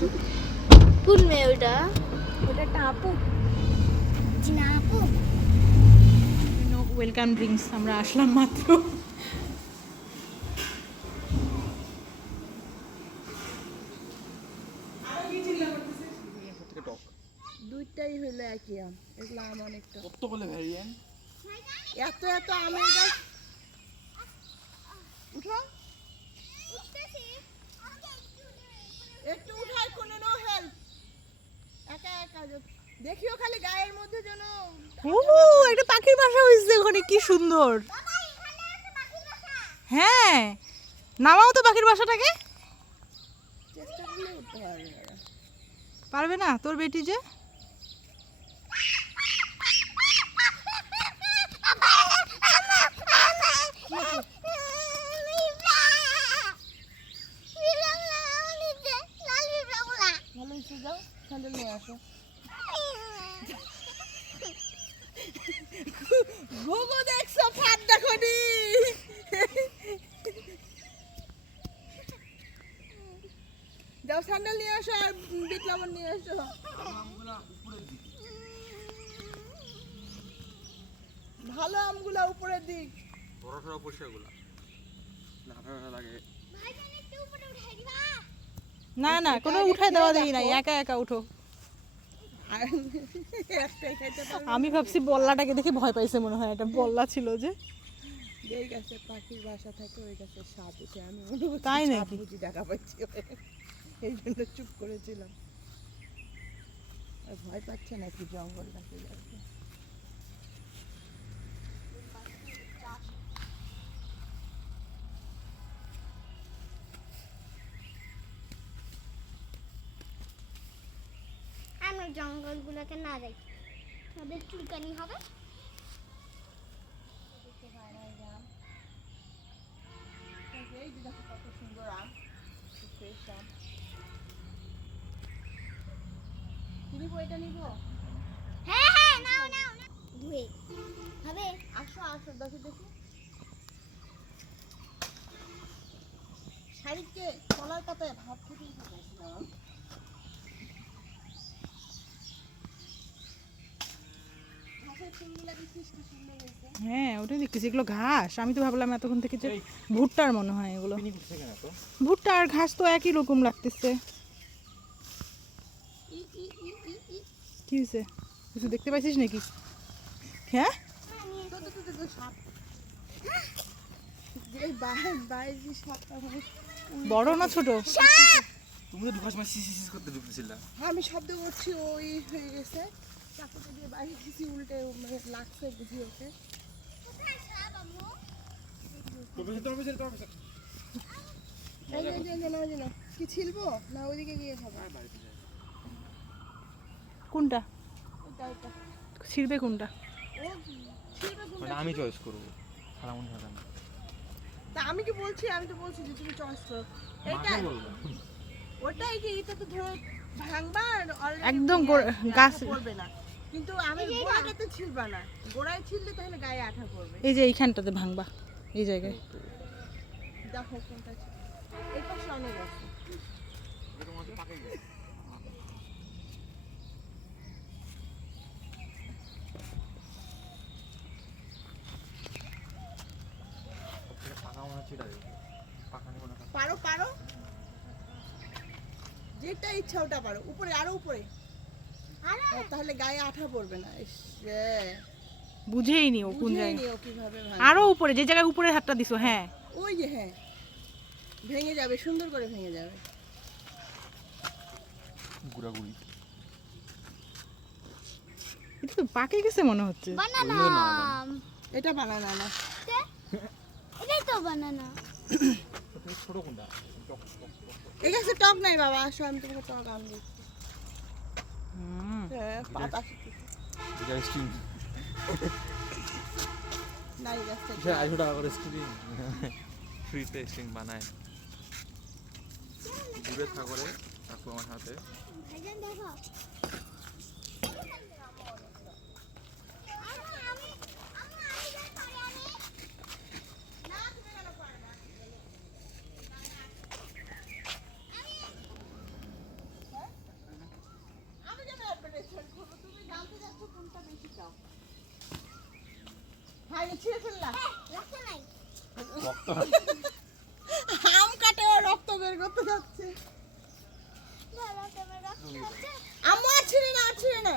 কোন মেয়ে ওটা? ওটা একটা আপু। জিনা আপু। ওয়েলকাম ড্রিঙ্কস আমরা আসলাম মাত্র। দুইটাই হইলো একই আম, এগুলো আম অনেকটা। কত বলে ভ্যারিয়েন্ট? এত এত আমের গাছ। উঠো, একটু উঠায় কোনো নো হেল্প, একা একা দেখিও খালি গায়ের মধ্যে যেন। ও একটা পাখির বাসা হয়েছে ওখানে, কি সুন্দর। হ্যাঁ নামাও তো পাখির বাসাটাকে। চেষ্টা করলে উঠতে পারবে না। পারবে না তোর বেটি যে। ভালো হয়েছে, যাও স্যান্ডেল নিয়ে আসো। গুগু দেখছো, ফাট দেখো নি। যাও স্যান্ডেল নিয়ে আসো আর বিট লবণ নিয়ে আসো। ভালো আমগুলা উপরের দিক, বড় সড়ো পরিষ্কারগুলো না লাগে। না না কোনো উঠায় দেওয়া দেই নাই, একা একা উঠো। আর একটাই খাইতে পারবে। আমি ভাবছি বল্লাটাকে দেখে ভয় পাইছে মনে হয়, একটা বল্লা ছিল যে। যেই গাছে পাখির বাসা থাকে ওই গাছে সাপ উঠে, আমি মনে করছি তাই সাপ নাকি? বুঝি দেখা পাচ্ছি, এই জন্য চুপ করেছিলাম। আর ভয় পাচ্ছে নাকি জঙ্গল গাছে যাচ্ছে? আমরা জঙ্গলগুলোকে না যাই, তাদের চুলকানি হবে। এই যে দেখো কত সুন্দর আম, ফ্রেশ আম। নিবো, এটা নিবো। হ্যাঁ হ্যাঁ নাও নাও নাও। ধুয়ে হবে। আসো আসো, দেখি দেখি শাড়িকে কলার পাতায় ভাত খেতে গেছিলাম। ঘাসের ফুলগুলা দেখিস কি সুন্দর হয়েছে। হ্যাঁ ওটাই দেখতেছি, এগুলো ঘাস। আমি তো ভাবলাম এতক্ষণ থেকে যে ভুট্টার মনে হয় এগুলো। পিনি করছে কেন তো? ভুট্টা আর ঘাস তো একই রকম লাগতেছে। কি হয়েছে, কিছু দেখতে পাইছিস নাকি? হ্যাঁ তো সাপ, যে বাইরে যে সাপটা হয়। বড় না ছোট? তুমি তো ঢুকার সময় সিস করতে ঢুকতেছিলা। আমি শব্দ করছি, ওই হয়ে গেছে, চাকুটা দিয়ে বাইরে কিছু উল্টে মানে লাগছে বুঝি ওকে। এই যে, এই যে, এই যে, নাও, এই যে নাও। কি ছিলবো না ওইদিকে গিয়ে খাবো? কোনটা ওইটা ওইটা ছিড়বে কোনটা? ও ছিলবে কোনটা? মানে আমি চয়েস করব, খালামুনি হবে না। তা আমি কি বলছি, আমি তো বলছি যে তুমি চয়েস করো। এইটা ওটাই কি, এটা তো ধরো ভাঙবা আর already একদম গাছ গাছ। পড়বে না, কিন্তু আমি গোড়াটাতে ছিলবা না, গোড়ায় ছিললে তাহলে গায়ে আঠা পড়বে। এই যে এইখানটাতে ভাঙবা, এই জায়গায়। দেখো কোনটা ছিল, এই পাশে অনেক আছে। পাকা মনে হচ্ছে এটা পাকা নেব না। পারো পারো, যেটা ইচ্ছা ওটা পারো। উপরে, আরো উপরে, তাহলে গায়ে আঠা পড়বে না। ইস রে, বুঝেই নি ও কোন বুঝেই জায়গায়। নিও কিভাবে ভাঙবে। আরো উপরে, যে জায়গায় উপরে হাতটা দিছো। হ্যাঁ ওই যে, হ্যাঁ ভেঙে যাবে, সুন্দর করে ভেঙে যাবে। গুড়াগুড়ি এটা তো পাকে গেছে মনে হচ্ছে। বানানা, এটা বানানা না, এটাই তো বানানা। ছোট কোনটা? এই গাছে টক নাই বাবা, আসো আমি তোমাকে টক আম দিচ্ছি। হুম হ্যাঁ, পাতা এটা স্ট্রিং নাই গাছটা। 250 টাকা করে স্ট্রিং, ফ্রিতে স্ট্রিং বানায়। দূরে থাকরে থাকো আমার হাতে। ভাইজান দেখো, আগে ছিঁড়ে ফেললা রক্ত নাই রক্ত আম কাটে ও রক্ত বের করতে যাচ্ছে ধরো তোমার রক্ত আছে আম্মু আর ছিঁড়ে না আর ছিঁড়ে না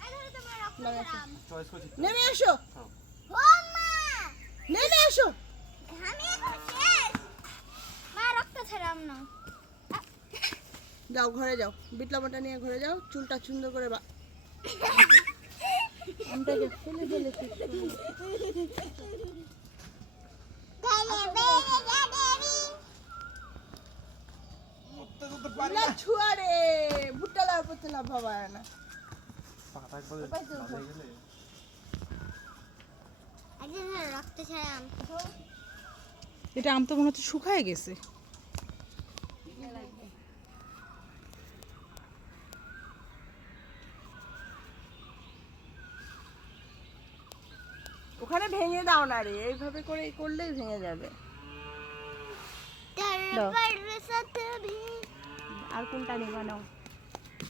ধরো তোমার রক্ত নামে আসো। আম। চয়েস করছি নেমে আসো ও মা নেমে আসো ঘামে এখন শেষ মা রক্ত ছাড়াম না যাও ঘরে যাও বিটলামটা নিয়ে ঘরে যাও চুলটা সুন্দর করে আমটাকে ফেলে ফেলেছি না ছুয়ারে ভুট্টা লাভ করতে লাভ হবে না পাতা একবার উপায় তো বাঁধা গেলে একদিন রক্ত ছাড়াম এটা আম তো মনে হচ্ছে শুকায় গেছে। ওখানে ভেঙে দাও না রে এইভাবে করে করলেই ভেঙে যাবে তারপর সাথে ভি আর কোনটা নেবা নাও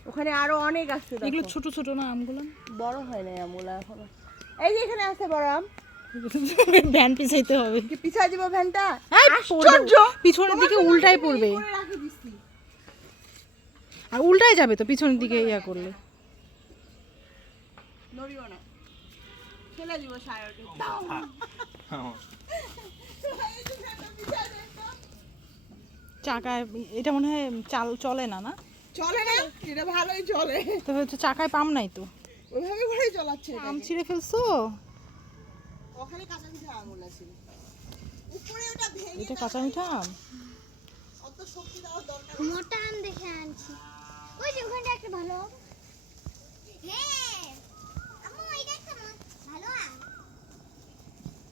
ওখানে আরো অনেক আছে দেখো। এগুলো ছোট ছোট না আমগুলো? বড় হয় না আমগুলা এখনো এই যে এখানে আছে বড় আম ভ্যান পিছাইতে হবে। কি পিছা দিব ভ্যানটা এই পড়বে। আশ্চর্য পিছনের দিকে উল্টাই পড়বে করে রাখি দিছি আর উল্টাই যাবে তো পিছনের দিকে ইয়া করলে। নড়িও না ফেলে দিব সায়রকে চাকায় এটা মনে হয় চাল চলে না না? চলে না এটা ভালোই চলে তবে হচ্ছে চাকায় পাম নাই তো। ওইভাবে করেই চলাচ্ছে আম ছিঁড়ে ফেলছো? ওখানে কাঁচা মিঠা আঙুল আছে উপরে ওটা ভেঙে এটা কাঁচা মিঠা আম? অত শক্তি দেওয়ার দরকার মোটা আম দেখে আনছি ওই যে ওখানটা একটা ভালো আম। হ্যাঁ আম্মু এটা একটা ভালো আম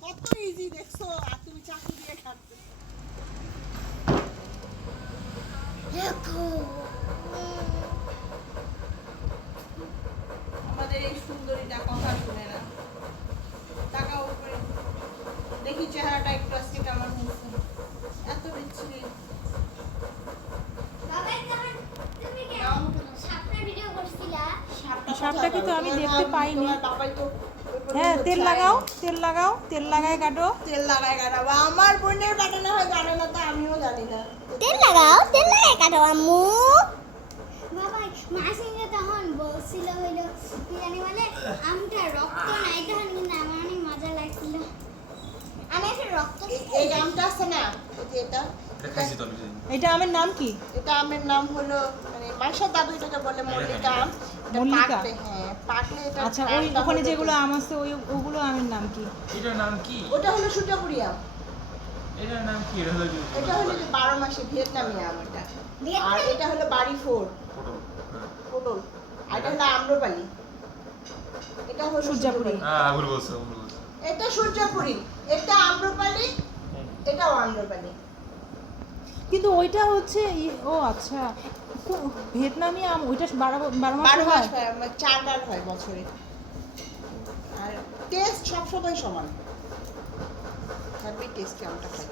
কত ইজি দেখছো আর তুমি চাকু দিয়ে খাচ্ছো দেখো আমাদের এই সুন্দরীটা কথা শুনে না টাকা উপরে দেখি চেহারাটা একটু আজকে কেমন হয়েছে এত বিচ্ছিরি বাবা কেমন তুমি কি সাপটা ভিডিও করছিলা সাপটাকে তো আমি দেখতে পাইনি। তোমার বাবাই তো হ্যাঁ তেল লাগাও, তেল লাগাও, তেল লাগায় কাটো। তেল লাগায় কাটাবো আমার বোনের বাটানো হয় জানে না তো আমিও জানি না তেল লাগাই কাটো আম্মু বাবা মাসিকে তখন বলছিল হইলো কি জানি বলে আমটা রক্ত নাই তখন কিন্তু আমার অনেক মজা লাগছিল আমি একটা রক্ত এই আমটা আছে না এই যে এটা দেখাইছি তো আমি সেদিন। এটা আমের নাম কি? এটা আমের নাম হলো মানে মাইশার দাদু এটাকে বলে মল্লিকা আম এটা মল্লিকা? পাকলে হ্যাঁ পাকলে এটা আচ্ছা ওই ঘ্রাণটা ওখানে হলো যেগুলো আম আছে ওই ওগুলো আমের নাম কি? এটার নাম কি? ওটা হলো সূর্যপুরি আম এটার নাম কি? এটা হলো কি? এটা হলো যে 12 মাসে ভিয়েতনামি আম এটা আর এটা হলো বাড়ি ফোর পটল। হ্যাঁ। পটল আর এটা হলো আম্রপালি এটা হলো সূর্যাপুরি। ভুল বলছো, ভুল বলছো। এটা সূর্যপুরি এটা আম্রপালি এটাও আম্রপালি কিন্তু ওইটা হচ্ছে ও আচ্ছা ভিয়েতনামি আম ওইটা 12 মাস 12 মাস হয়। হয় 4বার হয় বছরে আর টেস্ট সব সময় সমান হ্যাপি টেস্টি আমটা খাই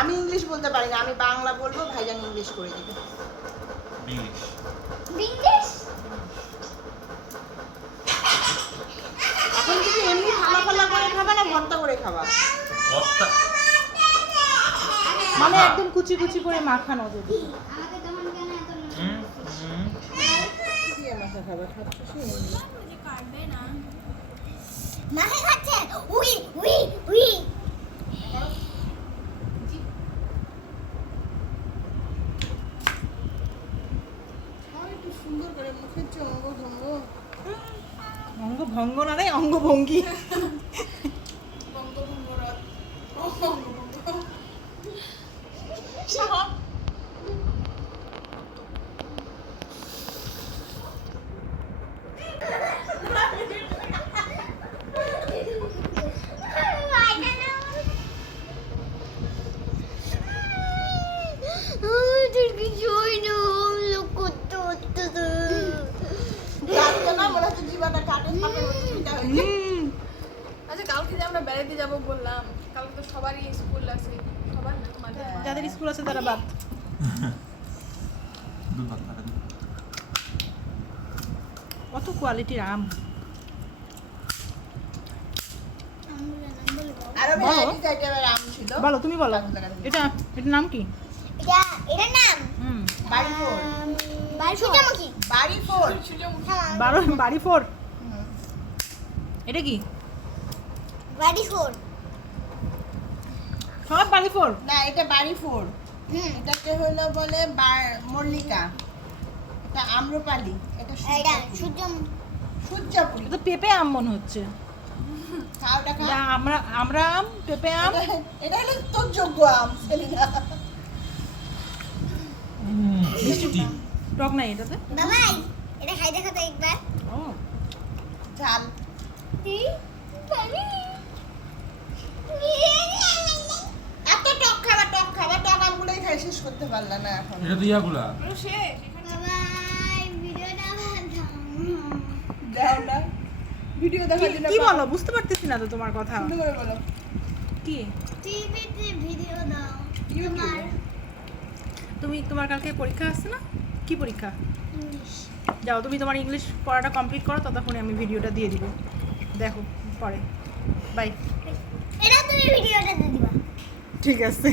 আমি ইংলিশ বলতে পারি না আমি বাংলা বলবো ভাইজান ইংলিশ করে দিবে ইংলিশ। বিন্দেশ এখন তুমি এমনি ফালা ফালা করে খাবা না ভর্তা করে খাবা ভর্তা। মানে একদম কুচি কুচি করে মাখানো যদি। আমাকে তখন কেন এত হুম, হুম। দিয়ে মাথা খাবা খাচ্ছো সেই মাকে খাচ্ছে উই উই উই আর একটু সুন্দর করে মুখের চঙ্গ ভঙ্গ অঙ্গ ভঙ্গ না রে অঙ্গভঙ্গি। কাটছে না মনে হচ্ছে জীবাটা কাটে থাকে আচ্ছা কালকে যে আমরা বেড়াতে যাব বললাম কালকে তো সবারই স্কুল আছে সবার না তোমাদের যাদের স্কুল আছে তারা বাদ। দুধ ভাত খাবে। কত কোয়ালিটির আম। আমগুলোর নাম বলে দাও। আরো বলো। ভ্যারাইটিস আইটেমের আম ছিল। বলো তুমি বলো, এটা এটার নাম কি? এটার নাম হুম, বাড়ি ফোর। সূর্যমুখী। বাড়ি ফোর। হ্যাঁ, বাড়ি ফোর। এটা কি? বাড়ি ফোর। সব বাড়ি ফোর। না এটা বাড়ি ফোর। হুম, এটাকে হলো বলে মল্লিকা। এটা আম্রপালি। এটা এটা সূর্যমুখী। সূর্যমুখী। সূর্যপুরি। এটা পেঁপে আম মনে হচ্ছে। খাওটা খা। এটা আমরা আম, পেঁপে আম। এটা হলো তোর যোগ্য আম সেলিনা। মিষ্টি। টক নাই এটাতে? বাবাই এটা খাই দেখো তো একবার। ও, ঝাল। তুই পাবি। এত টক খাবার টক আমগুলোই খাই শেষ করতে পারলা না এখন। এটা তো ইয়াগুলা। পুরো শেষ এখানে বাবাই ভিডিওটা বাঁধাও। দাও না। ভিডিও দেখার জন্য কি বলো? বুঝতে পারতেছি না তো তোমার কথা। সুন্দর করে বলো। কি? টিভিতে ভিডিও দাও। ইউটিউবে। তোমার কালকে পরীক্ষা আসছে না? কি পরীক্ষা? ইংলিশ। যাও তুমি তোমার ইংলিশ পড়াটা কমপ্লিট করো, ততক্ষণে আমি ভিডিওটা দিয়ে দিব, দেখো পরে। বাই। এটা তুমি ভিডিওটা দিয়ে দিবা। ঠিক আছে।